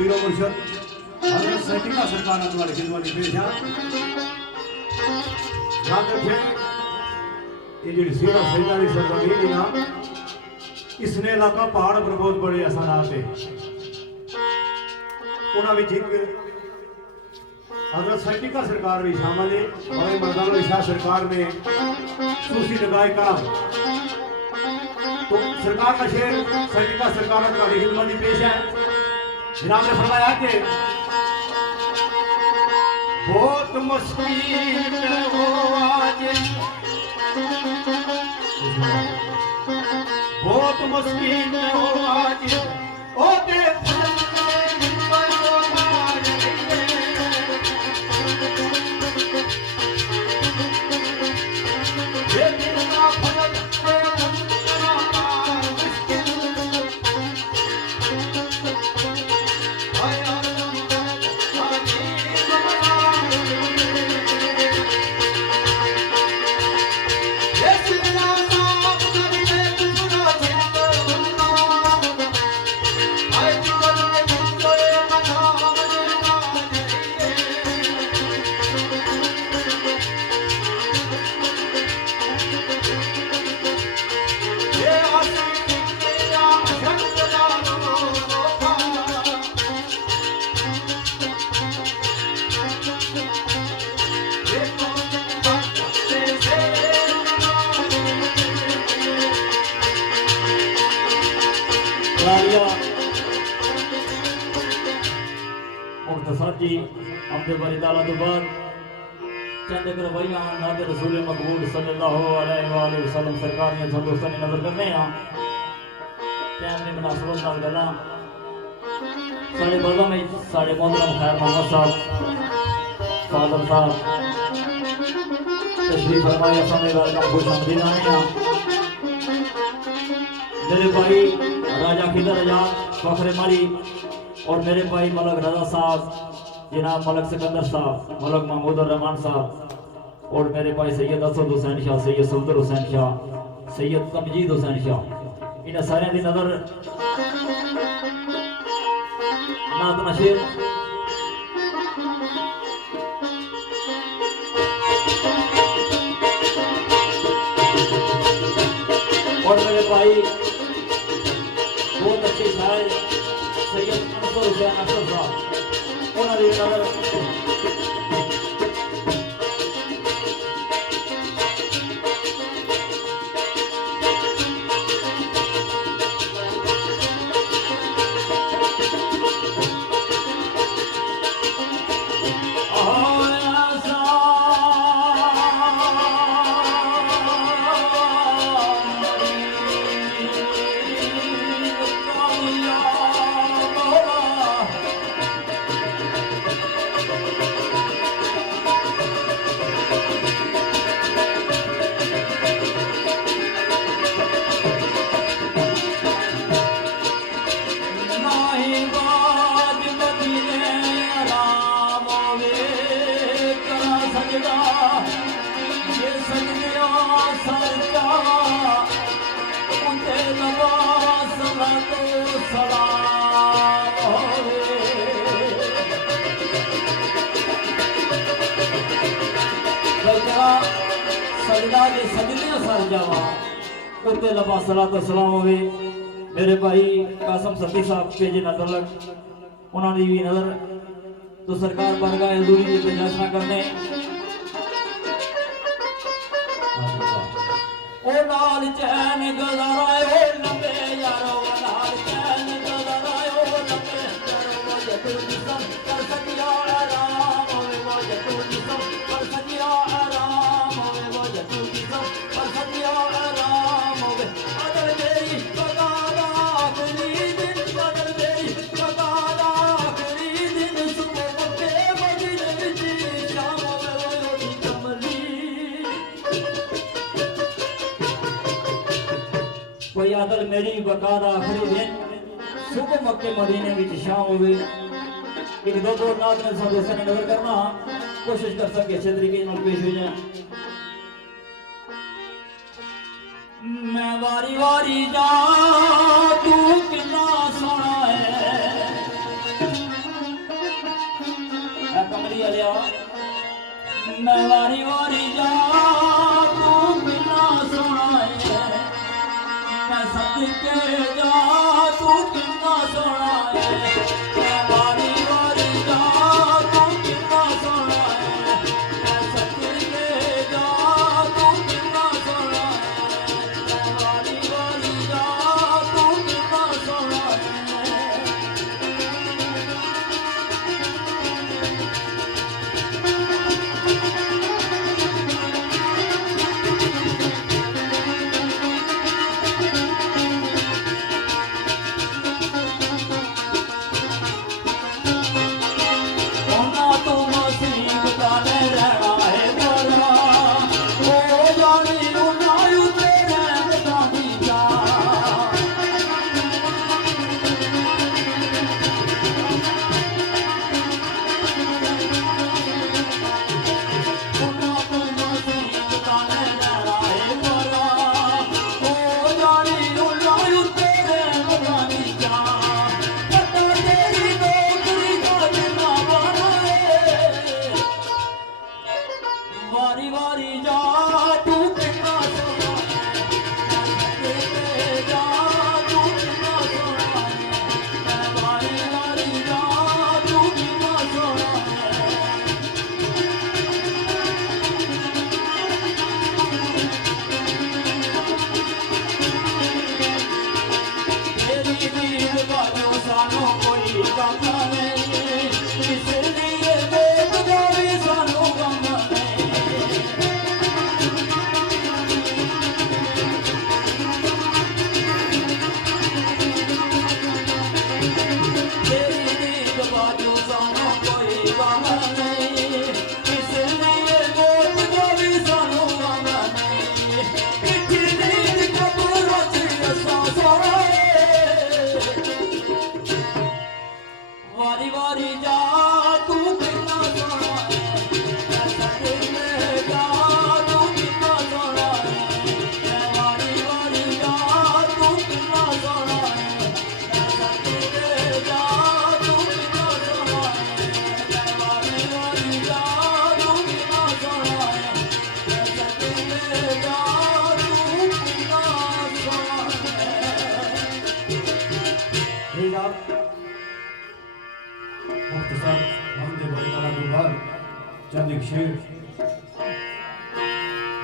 पीरो मुर्शद हजरत सैयदा सरकार वाले खिदमत पेश है। याद रखे ये जो सीरा सैयदा की सरजमीन है ना, इसने इलाका पहाड़ पर बहुत बड़े आसानात है। उन्होंने भी एक हजरत सैयदा सरकार भी शामिल है और मर्दाना शाह सरकार ने सूसी लगाए का तो सरकार का शेर सैयदा सरकार का खिदमत पेश है। जनाब ने फरमाया कि बहुत मुश्किल हो आज, बहुत मुश्किल हो आज ओ देख जी हमदे बरी ताला तो बाद चंद रवैया नाते रसूल मकबूल सल्लल्लाहु अलैहि वसल्लम सरकार ने सब दोस्तों ने नजर करने हैं टाइम ने मुनासिबत नाल गल्लां साडे बज़ा में साडे मोहतरम खैर मोहम्मद साहब फादर साहब तशरीफ फरमाया सामने वाला खुश आमदीद हैं। मेरे भाई राजा खिदर आजाद फखरे माली और मेरे भाई मलक रजा साहब, जनाब मलक सिकंदर साहब, मलक महमूद रहमान साहब और मेरे भाई सैयद असद हुसैन शाह, सैयद सफदर हुसैन शाह, सैयद तमजीद हुसैन शाह, इन सारे की नजर नात नशीर और मेरे भाई बहुत अच्छे शायर सैयद अनसर हुसैन अफसर साहब, उन्होंने नजर ये सजनिया सरजा उनके नवाज तो सलाम होवे सजदा जे सजनिया सरजावा उनके नवाज तो सलाम होवे। मेरे भाई कासम सती साहब के जी नजर लग उन्होंने भी नजर तो सरकार बरगाह हजूरी की तजाशना करने ओ लाल चैन गजारायो लंबे यारो लाल चैन गजारायो लंबे यारो मुझे तू जिसम कर सकिया आराम होवे मुझे तू जिसम कर सकिया आराम होवे मुझे तू जिसम कर सकिया आराम होवे अदल मेरी बगादा आखिरी दिन अदल मेरी बगादा आखिरी दिन सुबह मक्के मदीने विच शाम होवे ओदी कमली कोई आदल मेरी बकादा आखिरी दिन सुबह मक्के मदीने विच शाम होवे। एक दो नाथ में सब दोस्तों ने नजर करना कोशिश कर सके अच्छे तरीके से पेश हो जाए। मैं वारी वारी जा तू कितना सोना है कमली आलिया मैं वारी वारी जा तू कितना सोना है मैं सदके जा तू कितना सोना है मैं वारी वारी जा तू कितना सोना है मैं सदके जा तू कितना सोना है मैं वारी वारी जा तू कितना सोना है। वारी वारी जा तू कितना सोना है जा तू कितना सोना है वारी वारी जा तू कितना सोना है तेरी दीद बाजो सानो कोई गम नहीं इसलिए देख जावी सानो गम वारी वारी जा तू कितना सोना है मैं सदके जा तू कितना सोना है मैं वारी वारी जा तू कितना सोना है मैं सदके जा तू कितना सोना है मैं वारी वारी जा तू कितना सोना है मैं सदके जा तू कितना सोना है। मुख्तसर हमदे बड़ी तला दुबार चंद एक शेर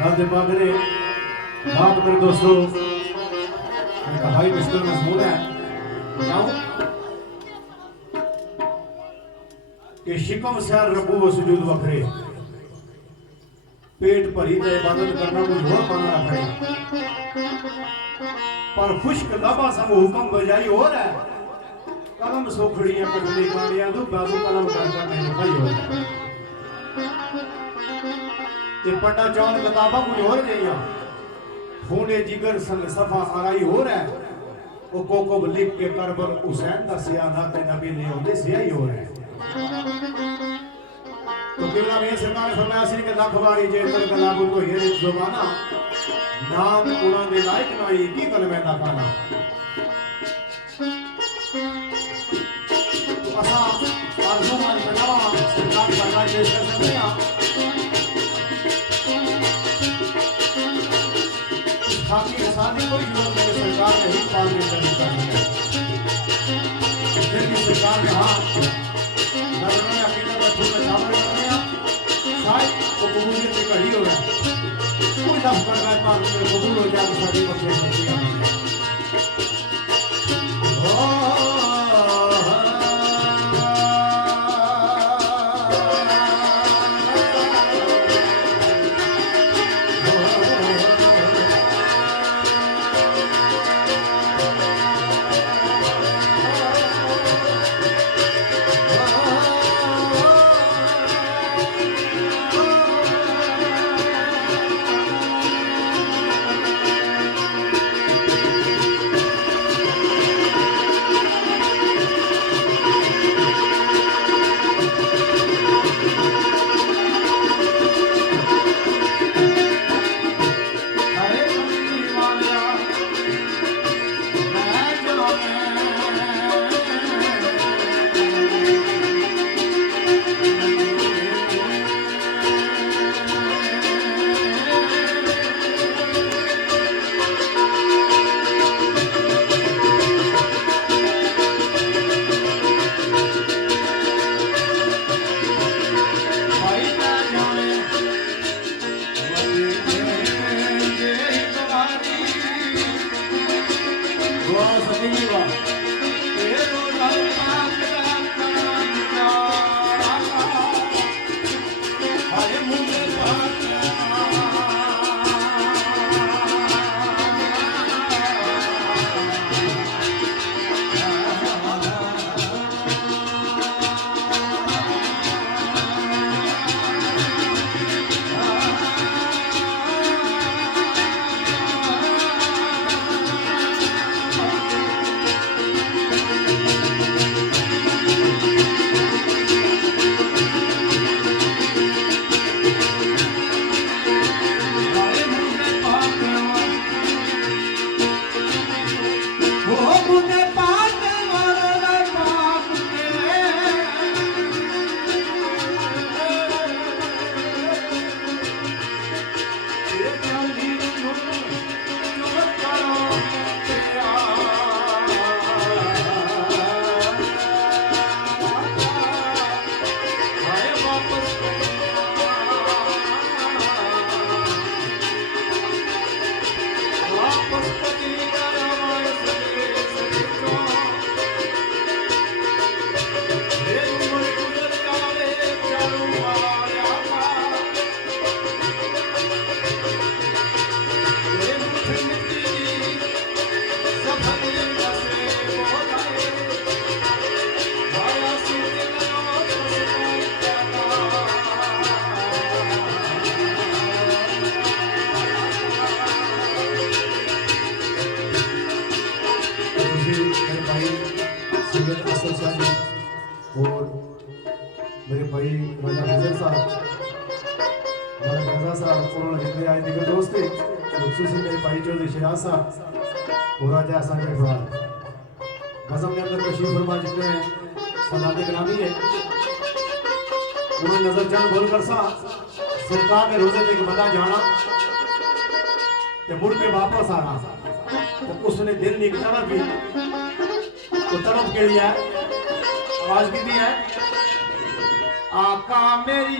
नाज़े पागरे बात मेरे दोस्तों इंतहाई मुश्किल मजमून है क्यों कि शिकम से रकू व सुजूद वखरे पेट भरी तो इबादत करना कुछ और मांगना खड़े पर खुश्क लबा सब हुक्म बजाई हो रहा है कलम सोखड़ियां कटली कालियां तो बाबू कलम कर नहीं भाई हो ये पढ़ना चाहन किताबा कुछ और जइया खूने जिगर संग सफा आराई हो रहा है वो कोकब लिख के करबल हुसैन दा सियाना ते नबी ले आंदे सियाही हो रहा है तो केवला में सरकार ने फरमाया सी कि लख वारी जे तल गलाबुल को ये जुबाना नाम उड़ा दे लायक नहीं की कल में ना खाना तो असा आरज़ू मान बनावा सरकार का राज पेश कर सकते हैं खाकी शादी कोई जरूरत नहीं सरकार ने ही पाल में करनी चाहिए फिर भी सरकार ने हाँ धर्म में अकेला में खुद में शामिल करने शायद वो कबूलियत की कड़ी हो रहा है कोई दफ कर रहा है पाल में कबूल हो जाए तो शादी को पेश करती है और मेरे भाई राजा फैजल साहब हमारा फैजल साहब उन्होंने जितने आए दिग्गज दोस्त थे खुसूसी मेरे भाई चौधरी शिराज साहब और राजा हसन गढ़वाल गजम के अंदर तशरीफ फरमा जितने सलादे ग्रामी है उन्होंने नजर जान बोल कर सा सरकार ने रोजे में बंदा जाना ते मुड़ के वापस आना तो उसने दिल नहीं तड़प भी तो तड़प के लिए आवाज की दी है आका मेरी